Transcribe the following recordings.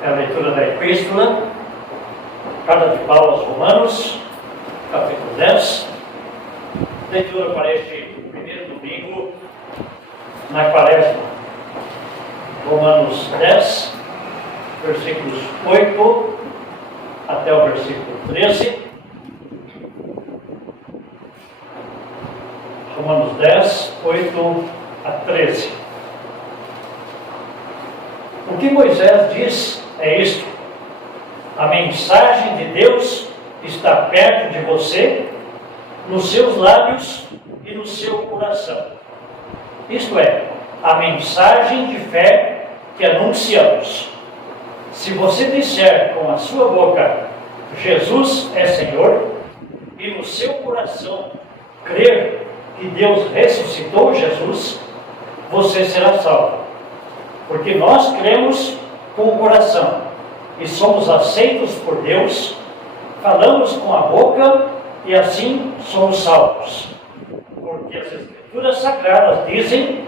É a leitura da Epístola, carta de Paulo aos Romanos, capítulo 10. Leitura para este primeiro domingo na Quaresma. Romanos 10, versículos 8 até o versículo 13. Romanos 10, 8 a 13. O que Moisés diz é isto: a mensagem de Deus está perto de você, nos seus lábios e no seu coração. Isto é, a mensagem de fé que anunciamos. Se você disser com a sua boca, Jesus é Senhor, e no seu coração crer que Deus ressuscitou Jesus, você será salvo. Porque nós cremos com o coração e somos aceitos por Deus, falamos com a boca e assim somos salvos. Porque as Escrituras Sagradas dizem: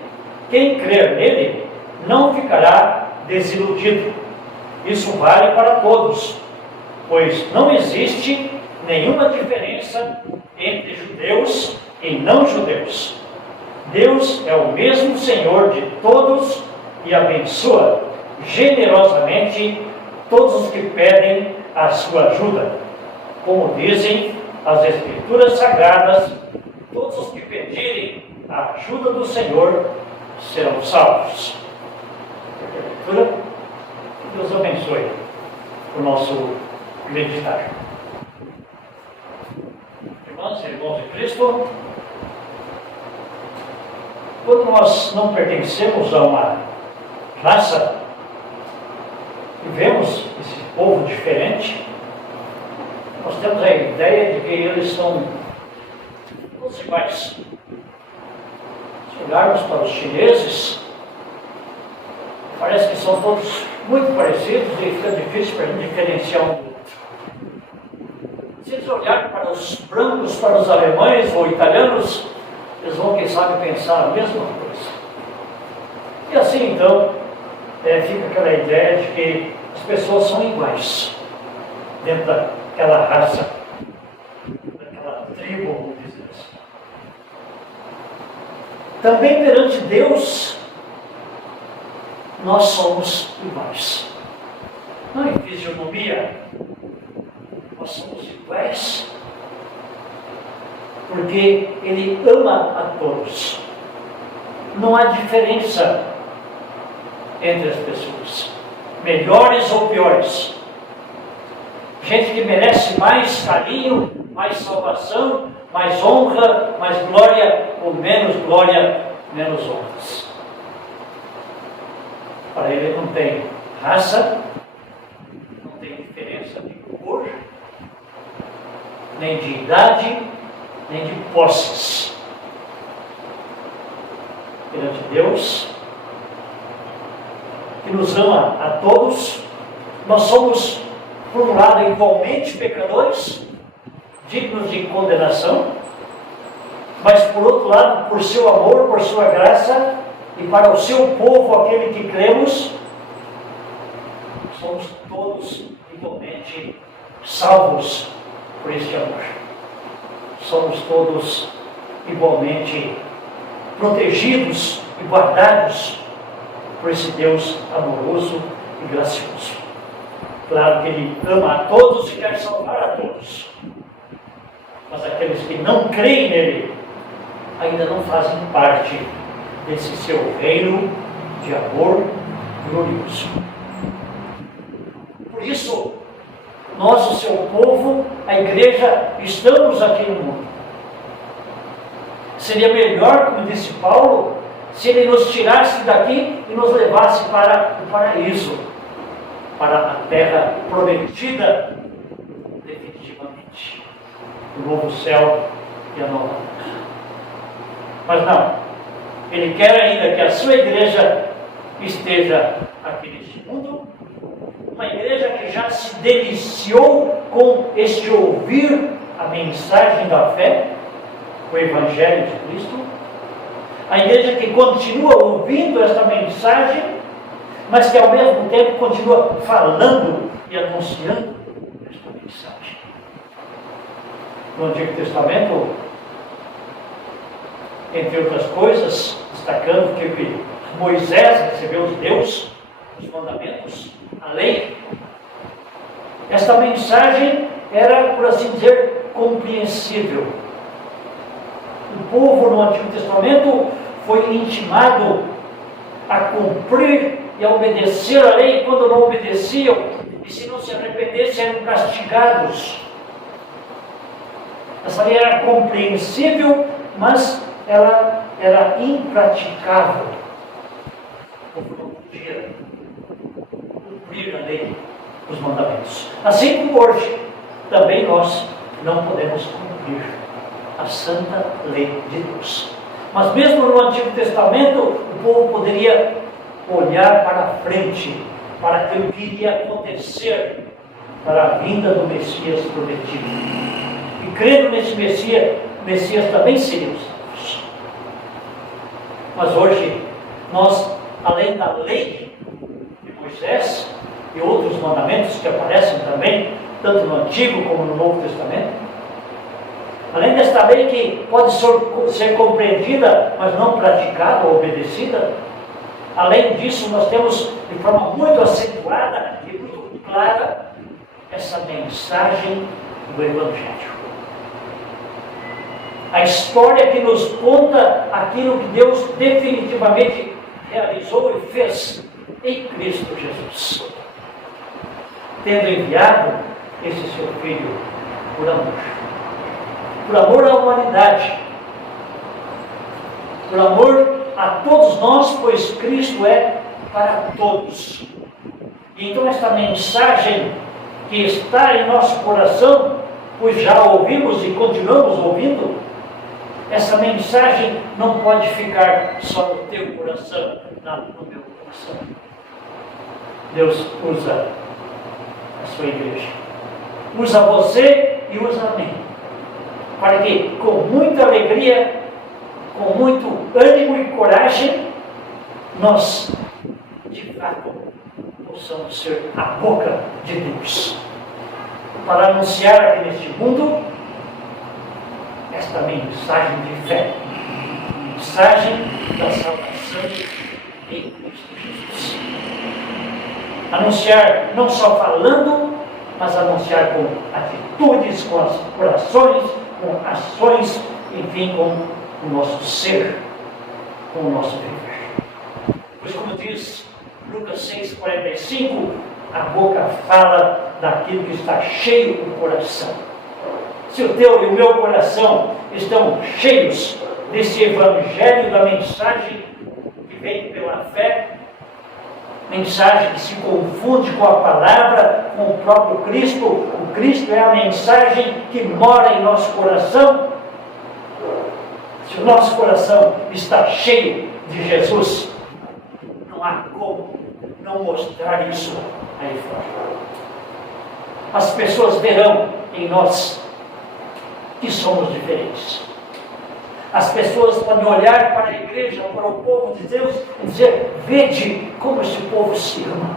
quem crer nele não ficará desiludido. Isso vale para todos, pois não existe nenhuma diferença entre judeus e não judeus. Deus é o mesmo Senhor de todos e abençoa generosamente todos os que pedem a sua ajuda. Como dizem as Escrituras Sagradas, todos os que pedirem a ajuda do Senhor serão salvos. Leitura. Deus abençoe o nosso meditar. Irmãs e irmãos de Cristo, quando nós não pertencemos a uma raça e vemos esse povo diferente, nós temos a ideia de que eles são todos iguais. Se olharmos para os chineses, parece que são todos muito parecidos e fica difícil para a gente diferenciar um do outro. Se eles olharem para os brancos, para os alemães ou italianos, eles vão, quem sabe, pensar a mesma coisa. E assim, então, fica aquela ideia de que as pessoas são iguais dentro daquela raça, daquela tribo, vamos dizer assim. Também perante Deus, nós somos iguais. Não em fisionomia, nós somos iguais, porque Ele ama a todos. Não há diferença entre as pessoas, melhores ou piores. Gente que merece mais carinho, mais salvação, mais honra, mais glória, ou menos glória, menos honras. Para Ele não tem raça, não tem diferença de cor, nem de idade, nem de posses. Perante Deus, que nos ama a todos, nós somos, por um lado, igualmente pecadores, dignos de condenação, mas, por outro lado, por seu amor, por sua graça, e para o seu povo, aquele que cremos, somos todos igualmente salvos por este amor. Somos todos igualmente protegidos e guardados por esse Deus amoroso e gracioso. Claro que Ele ama a todos e quer salvar a todos, mas aqueles que não creem nele ainda não fazem parte desse seu reino de amor glorioso. Por isso, nós, o seu povo, a igreja, estamos aqui no mundo. Seria melhor, como disse Paulo, se Ele nos tirasse daqui e nos levasse para o paraíso, para a terra prometida, definitivamente, o novo céu e a nova terra. Mas não, Ele quer ainda que a sua igreja esteja aqui neste mundo, uma igreja que já se deliciou com este ouvir a mensagem da fé, o Evangelho de Cristo, a igreja que continua ouvindo esta mensagem mas que ao mesmo tempo continua falando e anunciando esta mensagem. No Antigo Testamento, entre outras coisas, destacando que Moisés recebeu de Deus os mandamentos, a lei. Esta mensagem era, por assim dizer, compreensível. O povo no Antigo Testamento foi intimado a cumprir e a obedecer a lei. Quando não obedeciam, e se não se arrependessem, eram castigados. Essa lei era compreensível, mas ela era impraticável. O povo não podia cumprir a lei, os mandamentos. Assim como hoje, também nós não podemos cumprir a santa lei de Deus. Mas mesmo no Antigo Testamento, o povo poderia olhar para a frente, para aquilo que iria acontecer, para a vinda do Messias prometido. E crendo nesse Messias também seríamos salvos. Mas hoje, nós, além da lei de Moisés e outros mandamentos que aparecem também, tanto no Antigo como no Novo Testamento, além desta lei que pode ser compreendida, mas não praticada ou obedecida, além disso, nós temos de forma muito acentuada e muito clara essa mensagem do Evangelho. A história que nos conta aquilo que Deus definitivamente realizou e fez em Cristo Jesus, tendo enviado esse seu Filho por amor à humanidade, por amor a todos nós, pois Cristo é para todos. E então esta mensagem que está em nosso coração, pois já ouvimos e continuamos ouvindo, essa mensagem não pode ficar só no teu coração, no meu coração. Deus usa a sua igreja, usa você e usa a mim, para que com muita alegria, com muito ânimo e coragem, nós de fato possamos ser a boca de Deus, para anunciar aqui neste mundo esta mensagem de fé, mensagem da salvação em Cristo Jesus. Anunciar não só falando, mas anunciar com atitudes, com os corações, com ações, enfim, com o nosso ser, com o nosso viver. Pois como diz Lucas 6,45, a boca fala daquilo que está cheio do coração. Se o teu e o meu coração estão cheios desse evangelho, da mensagem que vem pela fé, mensagem que se confunde com a palavra, com o próprio Cristo, o Cristo é a mensagem que mora em nosso coração. Se o nosso coração está cheio de Jesus, não há como não mostrar isso aí fora. As pessoas verão em nós que somos diferentes. As pessoas podem olhar para a igreja, para o povo de Deus e dizer: vede como esse povo se ama,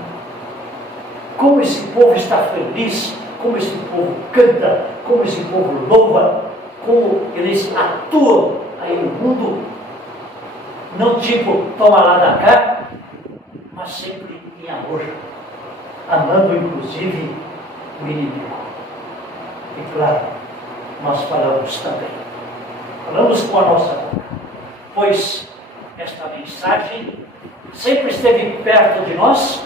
como esse povo está feliz, como esse povo canta, como esse povo louva, como eles atuam aí no mundo, não tipo toma lá da cá, mas sempre em amor, amando inclusive o inimigo. E claro, nós falamos também, falamos com a nossa boca, pois esta mensagem sempre esteve perto de nós,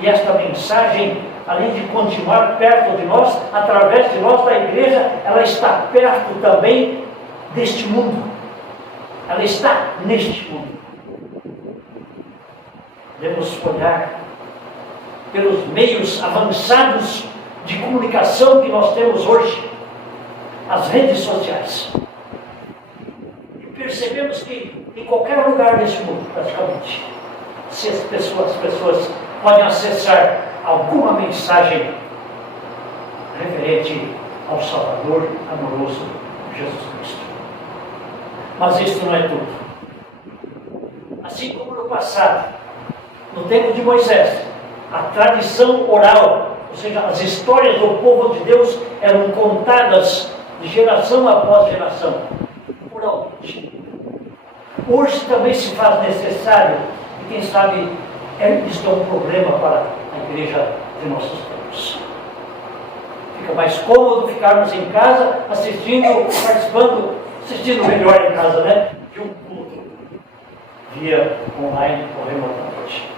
e esta mensagem, além de continuar perto de nós, através de nós da igreja, ela está perto também deste mundo. Ela está neste mundo. Devemos olhar pelos meios avançados de comunicação que nós temos hoje, as redes sociais, e percebemos que em qualquer lugar deste mundo, praticamente, se as pessoas podem acessar alguma mensagem referente ao Salvador amoroso Jesus Cristo. Mas isto não é tudo. Assim como no passado, No tempo de Moisés, a tradição oral, ou seja, as histórias do povo de Deus eram contadas de geração após geração, oralmente. Hoje também se faz necessário, e quem sabe isso é um problema para a igreja de nossos tempos. Fica mais cômodo ficarmos em casa assistindo, participando, assistindo melhor em casa, né? De um culto via online ou remotamente.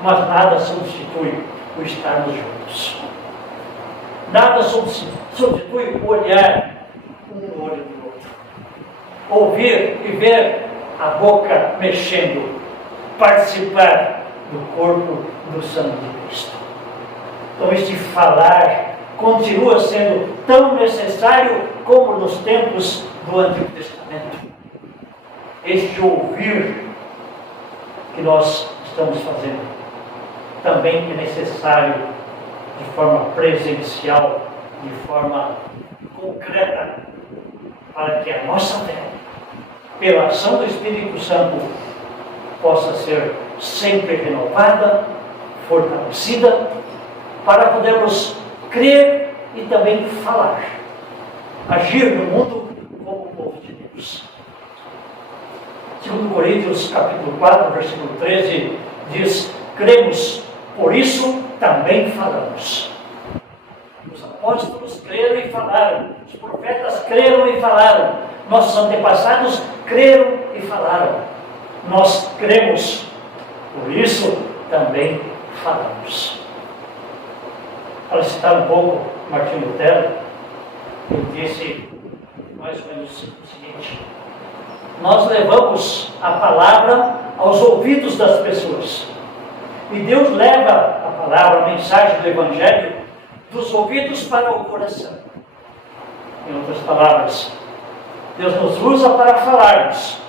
Mas nada substitui o estarmos juntos. Nada substitui o olhar um no olho do outro. Ouvir e ver a boca mexendo. Participar do corpo do sangue de Cristo. Então este falar continua sendo tão necessário como nos tempos do Antigo Testamento. Este ouvir que nós estamos fazendo também é necessário de forma presencial, de forma concreta, para que a nossa fé, pela ação do Espírito Santo, possa ser sempre renovada, fortalecida, para podermos crer e também falar, agir no mundo como povo de Deus. 2 Coríntios capítulo 4, versículo 13, diz: cremos, por isso também falamos. Os apóstolos creram e falaram, os profetas creram e falaram, nossos antepassados creram e falaram. Nós cremos, por isso também falamos. Para citar um pouco Martinho Lutero, ele disse mais ou menos o seguinte: nós levamos a palavra aos ouvidos das pessoas, e Deus leva a palavra, a mensagem do Evangelho, dos ouvidos para o coração. Em outras palavras, Deus nos usa para falarmos,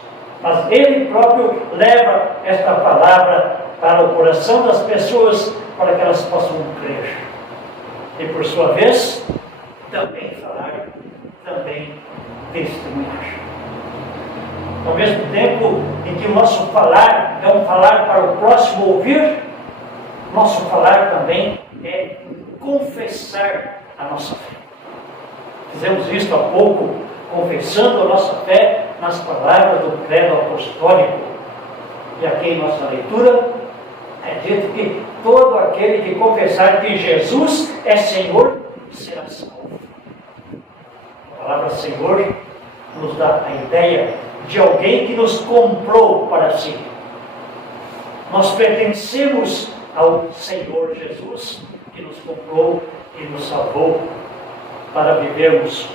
mas Ele próprio leva esta palavra para o coração das pessoas, para que elas possam crer. E por sua vez, também falar, também testemunhar. Ao mesmo tempo em que o nosso falar é um falar para o próximo ouvir, nosso falar também é confessar a nossa fé. Fizemos isto há pouco, confessando a nossa fé nas palavras do credo apostólico. E aqui em nossa leitura é dito que todo aquele que confessar que Jesus é Senhor será salvo. A palavra Senhor nos dá a ideia de alguém que nos comprou para si. Nós pertencemos ao Senhor Jesus, que nos comprou e nos salvou para vivermos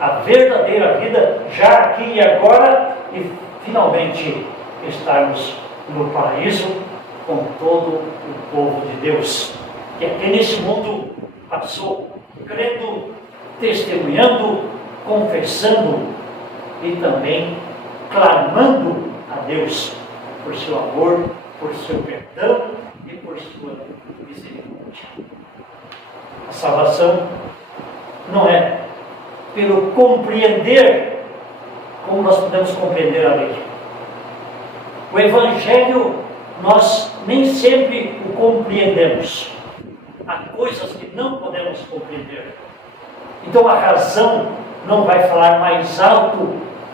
a verdadeira vida já aqui e agora e finalmente estarmos no paraíso com todo o povo de Deus que aqui nesse mundo passou crendo, testemunhando, confessando e também clamando a Deus por seu amor, por seu perdão e por sua misericórdia. A salvação não é pelo compreender como nós podemos compreender a lei. O Evangelho nós nem sempre o compreendemos. Há coisas que não podemos compreender. Então a razão não vai falar mais alto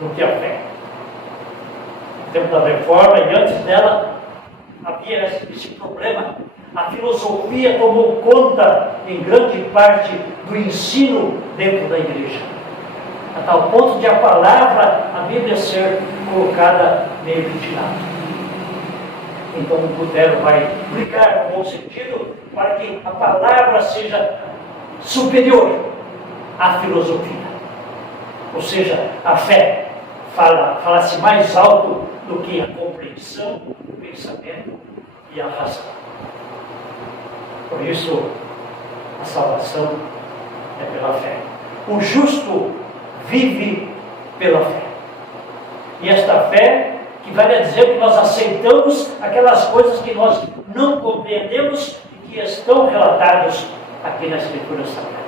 do que a fé. No tempo da Reforma e antes dela havia esse problema. A filosofia tomou conta em grande parte do ensino dentro da igreja, a tal ponto de a palavra, a Bíblia, ser colocada meio de lado. Então Lutero vai brigar no bom sentido para que a palavra seja superior à filosofia. Ou seja, a fé fala-se mais alto do que a compreensão, o pensamento e a razão. Por isso, a salvação é pela fé. O justo vive pela fé. E esta fé que vai dizer que nós aceitamos aquelas coisas que nós não compreendemos e que estão relatadas aqui na Escritura Sagrada.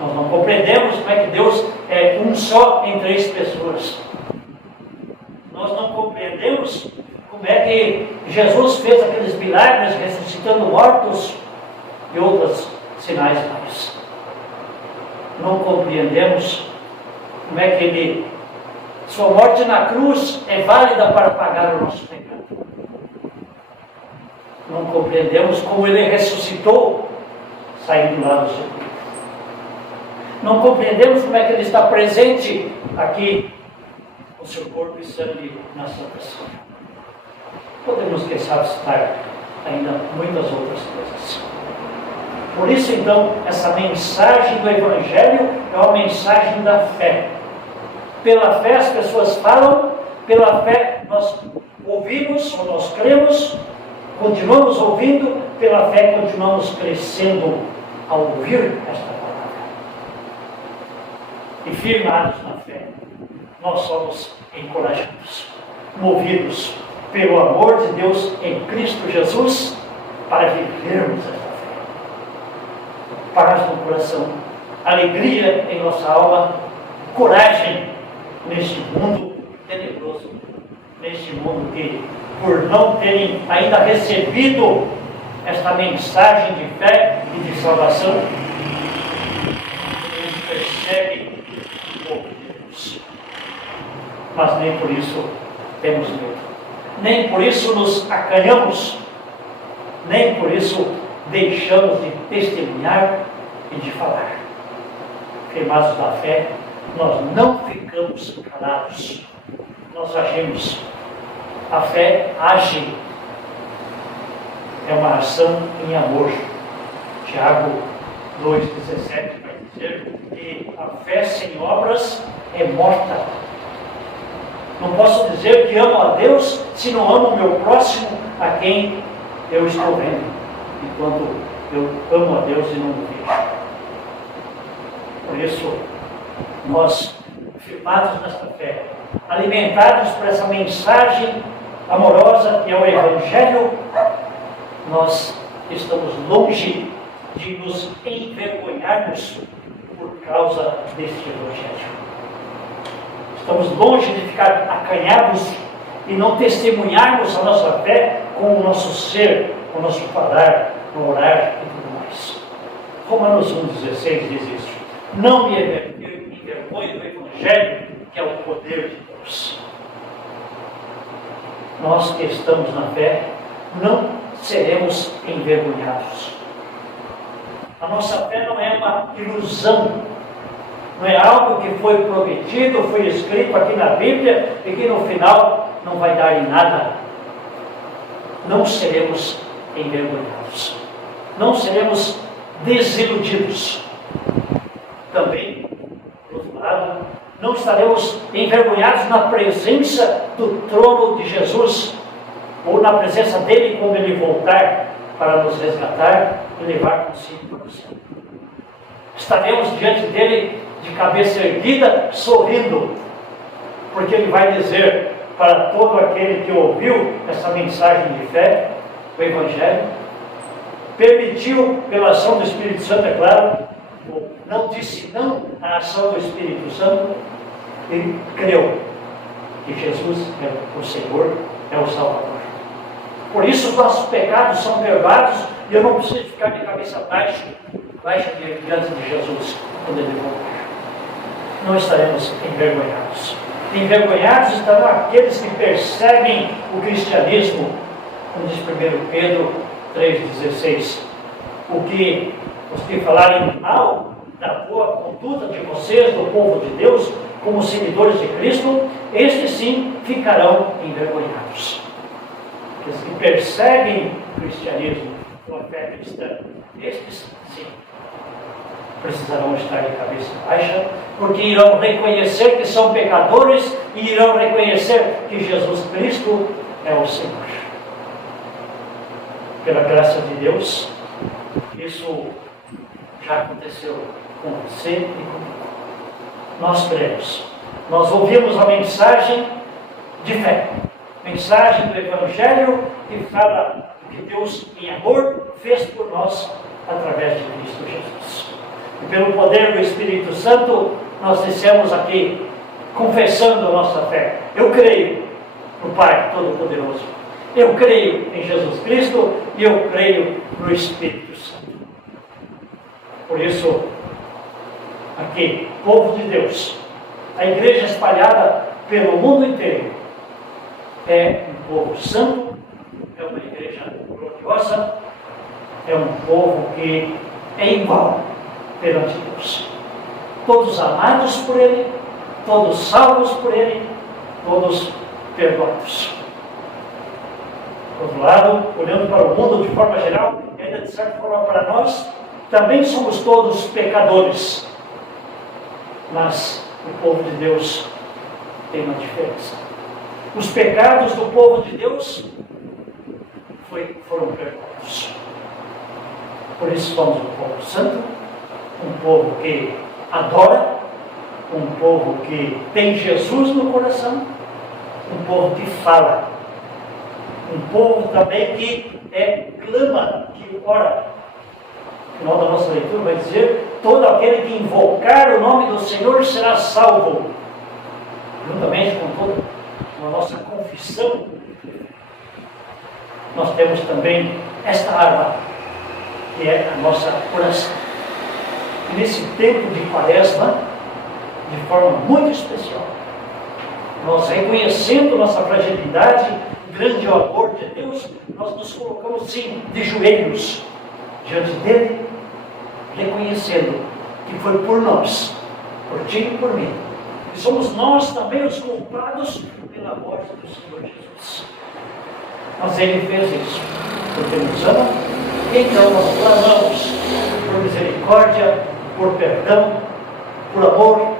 Nós não compreendemos como é que Deus é um só em três pessoas. Nós não compreendemos como como é que Jesus fez aqueles milagres ressuscitando mortos e outros sinais mais. Não compreendemos como é que sua morte na cruz é válida para pagar o nosso pecado. Não compreendemos como ele ressuscitou saindo lá do sepulcro. Não compreendemos como é que ele está presente aqui com seu corpo e sangue na Santa Ceia. Podemos, quem sabe, citar ainda muitas outras coisas. Por isso, então, essa mensagem do Evangelho é uma mensagem da fé. Pela fé as pessoas falam, pela fé nós ouvimos, ou nós cremos, continuamos ouvindo, pela fé continuamos crescendo ao ouvir esta palavra. E firmados na fé, nós somos encorajados, movidos pelo amor de Deus em Cristo Jesus, para vivermos esta fé. Paz no coração, alegria em nossa alma, coragem neste mundo tenebroso, neste mundo que, por não terem ainda recebido esta mensagem de fé e de salvação, eles percebem o povo de Deus. Mas nem por isso temos medo, nem por isso nos acanhamos, nem por isso deixamos de testemunhar e de falar. Firmados da fé, nós não ficamos calados, nós agimos. A fé age, é uma ação em amor. Tiago 2,17 vai dizer que a fé sem obras é morta. Não posso dizer que amo a Deus se não amo o meu próximo a quem eu estou vendo, enquanto eu amo a Deus e não o vejo. Por isso, nós, firmados nesta fé, alimentados por essa mensagem amorosa que é o Evangelho, nós estamos longe de nos envergonharmos por causa deste Evangelho. Estamos longe de ficar acanhados e não testemunharmos a nossa fé com o nosso ser, com o nosso falar, no orar e tudo mais. Romanos 1,16 diz isso. Não me envergonhe do Evangelho, que é o poder de Deus. Nós que estamos na fé, não seremos envergonhados. A nossa fé não é uma ilusão, não é algo que foi prometido, foi escrito aqui na Bíblia e que no final não vai dar em nada. Não seremos envergonhados, não seremos desiludidos. Também, por outro lado, não estaremos envergonhados na presença do trono de Jesus, ou na presença dele quando ele voltar para nos resgatar e levar consigo para o céu. Estaremos diante dele de cabeça erguida, sorrindo, porque ele vai dizer para todo aquele que ouviu essa mensagem de fé, o Evangelho, permitiu pela ação do Espírito Santo, é claro, não disse não à ação do Espírito Santo, ele creu que Jesus é o Senhor, é o Salvador. Por isso os nossos pecados são perdoados e eu não preciso ficar de cabeça baixa diante de Jesus quando ele voltar. Não estaremos envergonhados. Envergonhados estarão aqueles que perseguem o cristianismo, como diz 1 Pedro 3,16. Os que falarem mal da boa conduta de vocês, do povo de Deus, como seguidores de Cristo, estes sim ficarão envergonhados. Os que perseguem o cristianismo com a fé cristã, estes sim precisarão estar de cabeça baixa, porque irão reconhecer que são pecadores e irão reconhecer que Jesus Cristo é o Senhor. Pela graça de Deus, isso já aconteceu com você e comigo. Nós cremos, nós ouvimos a mensagem de fé, mensagem do Evangelho que fala o que Deus em amor fez por nós através de Cristo Jesus. E pelo poder do Espírito Santo, nós dissemos aqui, confessando a nossa fé: eu creio no Pai Todo-Poderoso, Eu creio em Jesus Cristo e eu creio no Espírito Santo. Por isso, aqui, povo de Deus, a igreja espalhada pelo mundo inteiro, é um povo santo, é uma igreja gloriosa, é um povo que é igual perante Deus. Todos amados por Ele, todos salvos por Ele, todos perdoados. Por outro lado, olhando para o mundo de forma geral, e ainda de certa forma para nós, também somos todos pecadores. Mas o povo de Deus tem uma diferença. Os pecados do povo de Deus foram perdoados. Por isso somos um povo santo, um povo que adora, um povo que tem Jesus no coração, um povo que fala, um povo também que clama, que ora. No final da nossa leitura vai dizer: todo aquele que invocar o nome do Senhor será salvo. Juntamente com toda a nossa confissão, nós temos também esta arma, que é a nossa oração. E nesse tempo de Quaresma, de forma muito especial, nós reconhecendo nossa fragilidade, grande amor de Deus, nós nos colocamos sim de joelhos diante dele, reconhecendo que foi por nós, por ti e por mim, e somos nós também os culpados pela morte do Senhor Jesus. Mas ele fez isso porque nos ama, então nós clamamos por misericórdia, por perdão, por amor.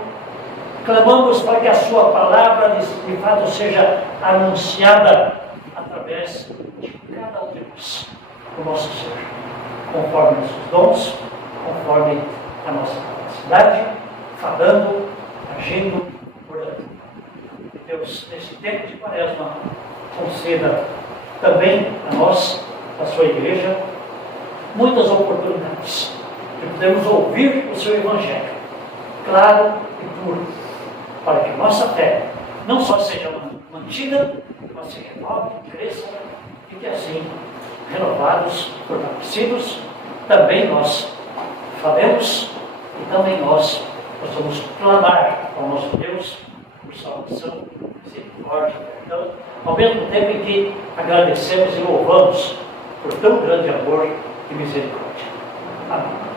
Clamamos para que a sua palavra de fato seja anunciada através de cada um de nós, o nosso ser, conforme nossos dons, conforme a nossa capacidade, falando, agindo, orando. Deus, nesse tempo de Quaresma, conceda também a nós, a sua igreja, muitas oportunidades de podermos ouvir o seu Evangelho, claro e puro, para que nossa fé não só seja mantida, mas se renove, cresça, e que assim, renovados, fortalecidos, também nós falemos e também nós possamos clamar ao nosso Deus por salvação, misericórdia, perdão, ao mesmo tempo em que agradecemos e louvamos por tão grande amor e misericórdia. Amém.